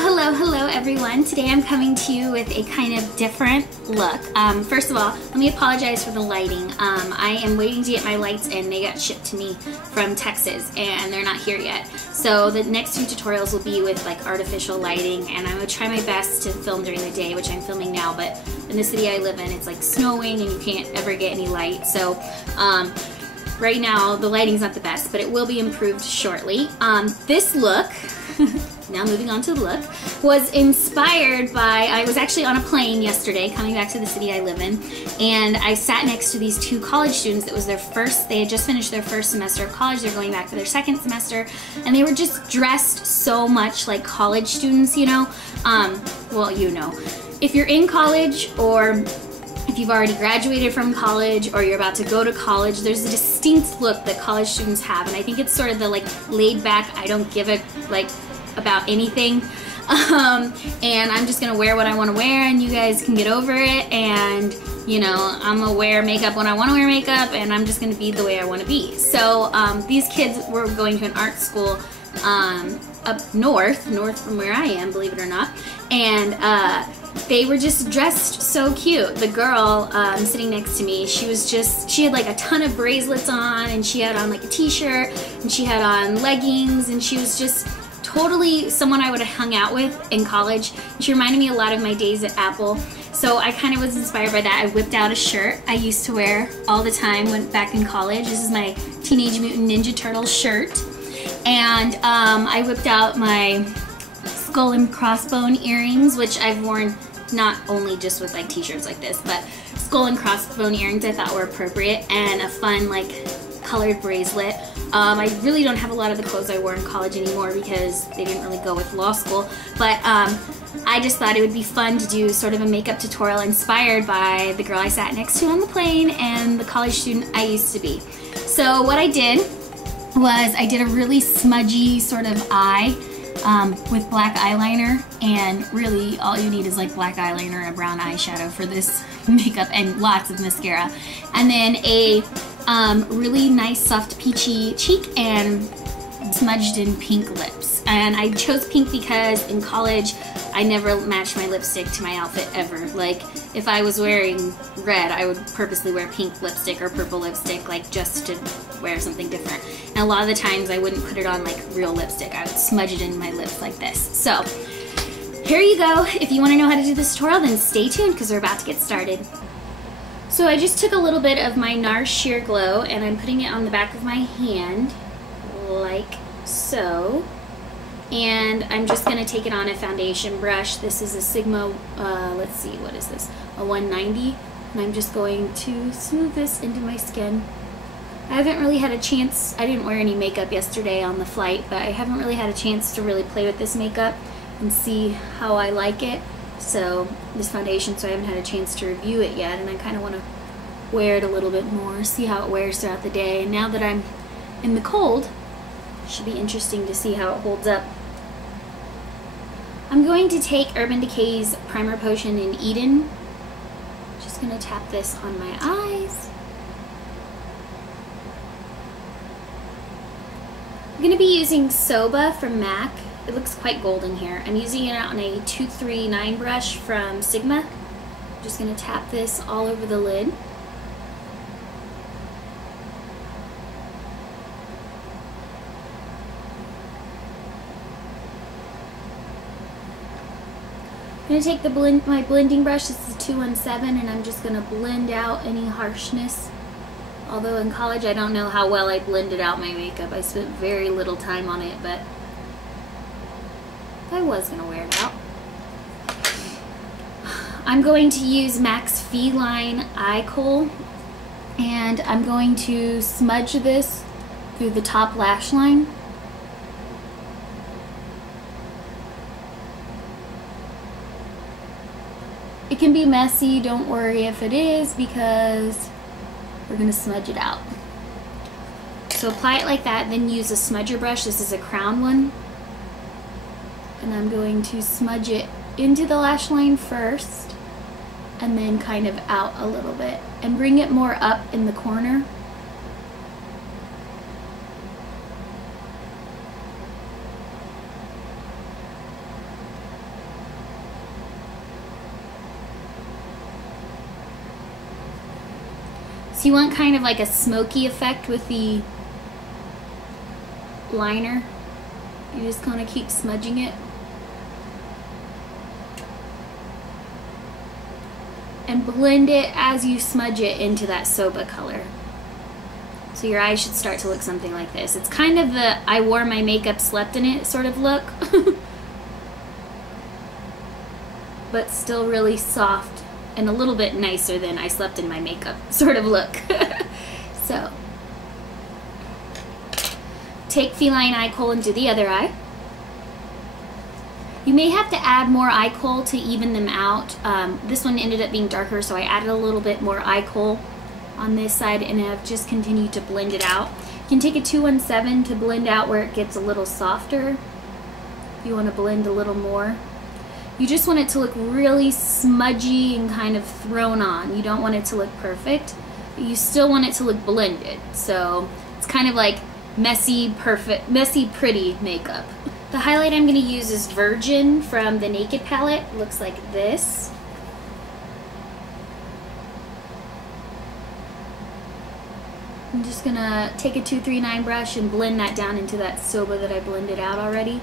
Hello everyone. Today I'm coming to you with a kind of different look. First of all, let me apologize for the lighting. I am waiting to get my lights in. They got shipped to me from Texas and they're not here yet. So the next few tutorials will be with like artificial lighting, and I'm going to try my best to film during the day, which I'm filming now, but in the city I live in it's like snowing and you can't ever get any light. So right now the lighting's not the best, but it will be improved shortly. This look now moving on to the look, was inspired by, I was actually on a plane yesterday coming back to the city I live in, and I sat next to these two college students. It was their first, they had just finished their first semester of college, they're going back for their second semester, and they were just dressed so much like college students, you know. Well, you know, if you're in college or if you've already graduated from college or you're about to go to college, there's a distinct look that college students have, and I think it's sort of the like laid back, I don't give a like about anything, and I'm just gonna wear what I want to wear and you guys can get over it, and you know, I'm gonna wear makeup when I want to wear makeup, and I'm just gonna be the way I want to be. So these kids were going to an art school up north from where I am, believe it or not, and they were just dressed so cute. The girl sitting next to me, she had like a ton of bracelets on, and she had on like a t-shirt, and she had on leggings, and she was just totally someone I would have hung out with in college. She reminded me a lot of my days at Apple. So I kind of was inspired by that. I whipped out a shirt I used to wear all the time when back in college. This is my Teenage Mutant Ninja Turtles shirt. And I whipped out my skull and crossbone earrings, which I've worn not only just with like t-shirts like this, but skull and crossbone earrings I thought were appropriate, and a fun like colored bracelet. I really don't have a lot of the clothes I wore in college anymore because they didn't really go with law school, but I just thought it would be fun to do sort of a makeup tutorial inspired by the girl I sat next to on the plane and the college student I used to be. So what I did was I did a really smudgy sort of eye with black eyeliner, and really all you need is like black eyeliner and a brown eyeshadow for this makeup, and lots of mascara, and then a really nice soft peachy cheek and smudged in pink lips. And I chose pink because in college I never matched my lipstick to my outfit ever. Like if I was wearing red, I would purposely wear pink lipstick or purple lipstick, like just to wear something different. And a lot of the times I wouldn't put it on like real lipstick. I would smudge it in my lips like this. So here you go. If you want to know how to do this tutorial, then stay tuned because we're about to get started. So I just took a little bit of my NARS Sheer Glow and I'm putting it on the back of my hand like so, and I'm just going to take it on a foundation brush. This is a Sigma, let's see, what is this, a 190, and I'm just going to smooth this into my skin. I haven't really had a chance, I didn't wear any makeup yesterday on the flight, but I haven't really had a chance to really play with this makeup and see how I like it. So this foundation, so I haven't had a chance to review it yet, and I kind of want to wear it a little bit more, see how it wears throughout the day. And now that I'm in the cold, it should be interesting to see how it holds up. I'm going to take Urban Decay's Primer Potion in Eden. Just going to tap this on my eyes. I'm going to be using Soba from MAC. It looks quite golden here. I'm using it on a 239 brush from Sigma. I'm just going to tap this all over the lid. I'm going to take my blending brush, this is a 217, and I'm just going to blend out any harshness. Although in college I don't know how well I blended out my makeup. I spent very little time on it, but I was going to wear it out. I'm going to use MAC's Feline Eye Kohl, and I'm going to smudge this through the top lash line. It can be messy, don't worry if it is, because we're going to smudge it out. So apply it like that, then use a smudger brush. This is a crown one. And I'm going to smudge it into the lash line first, and then kind of out a little bit, and bring it more up in the corner. So you want kind of like a smoky effect with the liner. You just kind of keep smudging it. And blend it as you smudge it into that soba color. So your eyes should start to look something like this. It's kind of the I wore my makeup, slept in it sort of look. But still really soft and a little bit nicer than I slept in my makeup sort of look. So, take feline eye kohl into the other eye. You may have to add more eye kohl to even them out. This one ended up being darker, so I added a little bit more eye kohl on this side, and I've just continued to blend it out. You can take a 217 to blend out where it gets a little softer. If you want to blend a little more. You just want it to look really smudgy and kind of thrown on. You don't want it to look perfect, but you still want it to look blended. So it's kind of like messy, perfect, messy, pretty makeup. The highlight I'm going to use is Virgin from the Naked palette. It looks like this. I'm just going to take a 239 brush and blend that down into that soba that I blended out already.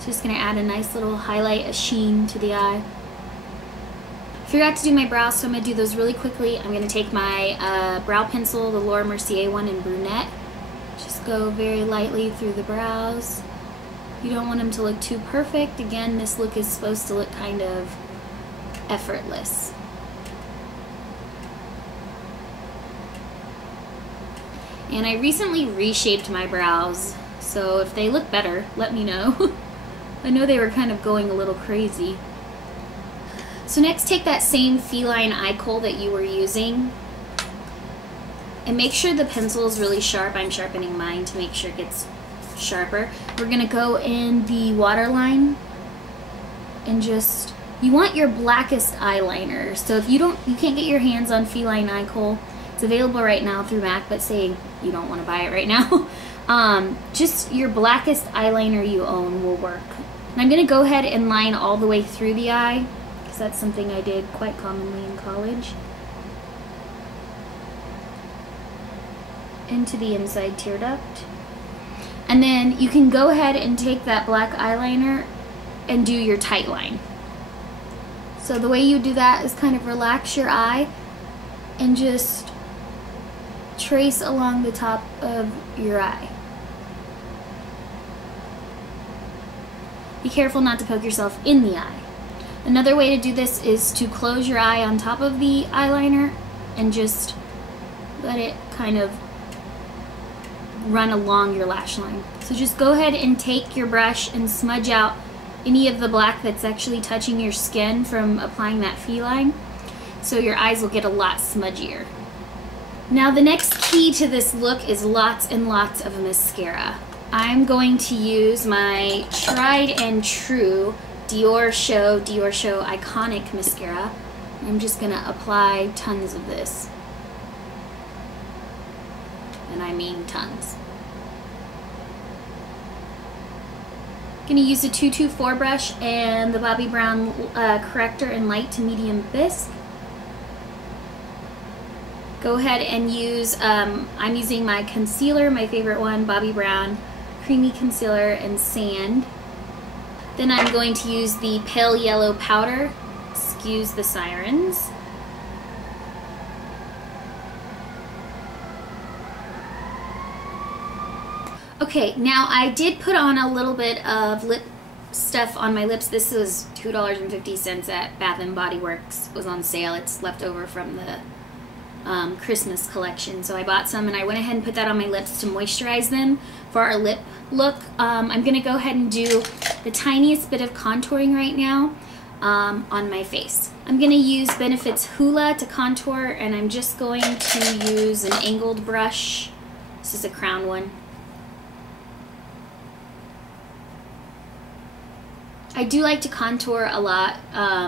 So just going to add a nice little highlight, a sheen to the eye. Forgot to do my brows, so I'm going to do those really quickly. I'm going to take my brow pencil, the Laura Mercier one in brunette. Just go very lightly through the brows. You don't want them to look too perfect. Again, this look is supposed to look kind of effortless. And I recently reshaped my brows, so if they look better, let me know. I know they were kind of going a little crazy. So next, take that same feline eye kohl that you were using and make sure the pencil is really sharp. I'm sharpening mine to make sure it gets sharper. We're gonna go in the waterline and just, you want your blackest eyeliner. So if you can't get your hands on feline eye kohl, it's available right now through MAC, but say you don't want to buy it right now, just your blackest eyeliner you own will work. And I'm gonna go ahead and line all the way through the eye, because that's something I did quite commonly in college. Into the inside tear duct. And then you can go ahead and take that black eyeliner and do your tight line. So the way you do that is kind of relax your eye and just trace along the top of your eye. Be careful not to poke yourself in the eye. Another way to do this is to close your eye on top of the eyeliner and just let it kind of run along your lash line. So just go ahead and take your brush and smudge out any of the black that's actually touching your skin from applying that feline, so your eyes will get a lot smudgier. Now the next key to this look is lots and lots of mascara. I'm going to use my tried and true Dior Show Iconic Mascara. I'm just gonna apply tons of this. And I mean tons. Gonna use a 224 brush and the Bobbi Brown corrector in light to medium bisque. Go ahead and use, I'm using my concealer, my favorite one, Bobbi Brown Creamy Concealer in Sand. Then I'm going to use the Pale Yellow Powder, excuse the sirens. Okay, now I did put on a little bit of lip stuff on my lips. This was $2.50 at Bath & Body Works. It was on sale. It's left over from the Christmas collection. So I bought some and I went ahead and put that on my lips to moisturize them for our lip look. I'm going to go ahead and do the tiniest bit of contouring right now on my face. I'm going to use Benefit's Hoola to contour, and I'm just going to use an angled brush. This is a crown one. I do like to contour a lot,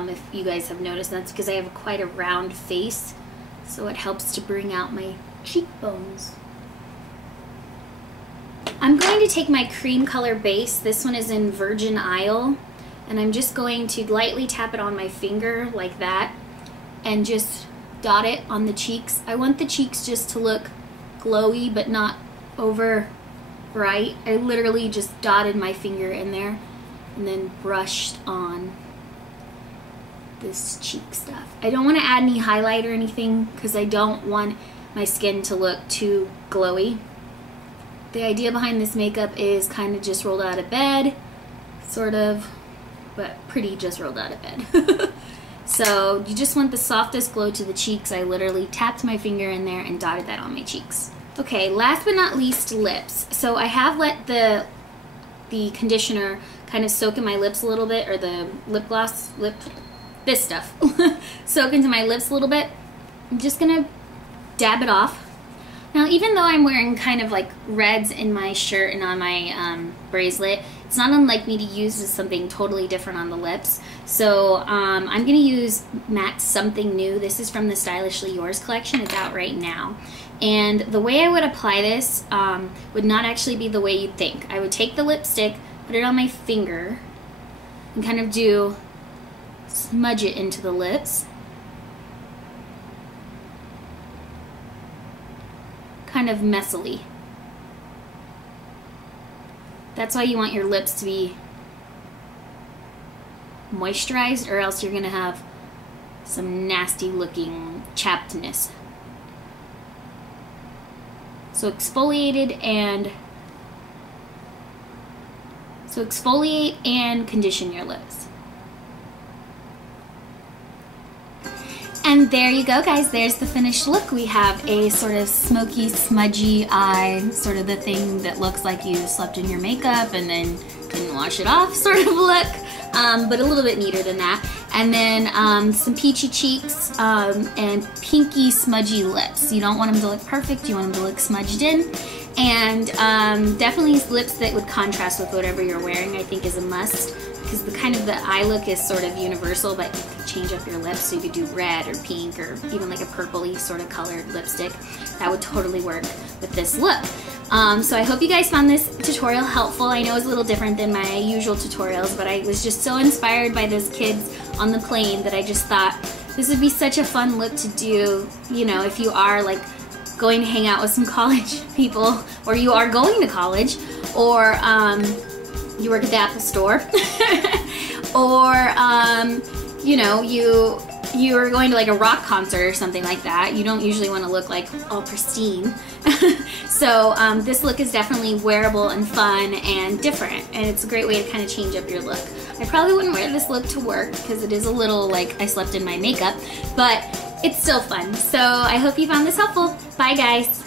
if you guys have noticed. That's because I have quite a round face, so it helps to bring out my cheekbones. I'm going to take my cream color base. This one is in Virgin Isle, and I'm just going to lightly tap it on my finger like that and just dot it on the cheeks. I want the cheeks just to look glowy but not over bright. I literally just dotted my finger in there and then brushed on this cheek stuff. I don't want to add any highlight or anything because I don't want my skin to look too glowy. The idea behind this makeup is kind of just rolled out of bed, sort of, but pretty just rolled out of bed. So you just want the softest glow to the cheeks. I literally tapped my finger in there and dotted that on my cheeks. Okay, last but not least, lips. So I have let the conditioner kind of soak in my lips a little bit, or the lip gloss, this stuff, soak into my lips a little bit. I'm just gonna dab it off. Now, even though I'm wearing kind of like reds in my shirt and on my bracelet, it's not unlike me to use something totally different on the lips. So I'm going to use MAC Something New. This is from the Stylishly Yours collection. It's out right now. And the way I would apply this would not actually be the way you'd think. I would take the lipstick, put it on my finger, and kind of smudge it into the lips. Kind of messily. That's why you want your lips to be moisturized, or else you're gonna have some nasty looking chappedness. So exfoliate and condition your lips. And there you go, guys. There's the finished look. We have a sort of smoky, smudgy eye, sort of the thing that looks like you slept in your makeup and then didn't wash it off sort of look, but a little bit neater than that. And then some peachy cheeks and pinky, smudgy lips. You don't want them to look perfect. You want them to look smudged in. And definitely lips that would contrast with whatever you're wearing, I think, is a must. Because the eye look is sort of universal, but you could change up your lips, so you could do red or pink or even like a purpley sort of colored lipstick. That would totally work with this look. So I hope you guys found this tutorial helpful. I know it's a little different than my usual tutorials, but I was just so inspired by those kids on the plane that I just thought this would be such a fun look to do, you know, if you are like going to hang out with some college people, or you are going to college, or you work at the Apple store, or you know, you're going to like a rock concert or something like that. You don't usually want to look like all pristine. So this look is definitely wearable and fun and different, and it's a great way to kind of change up your look. I probably wouldn't wear this look to work because it is a little like I slept in my makeup, but it's still fun. So I hope you found this helpful. Bye, guys.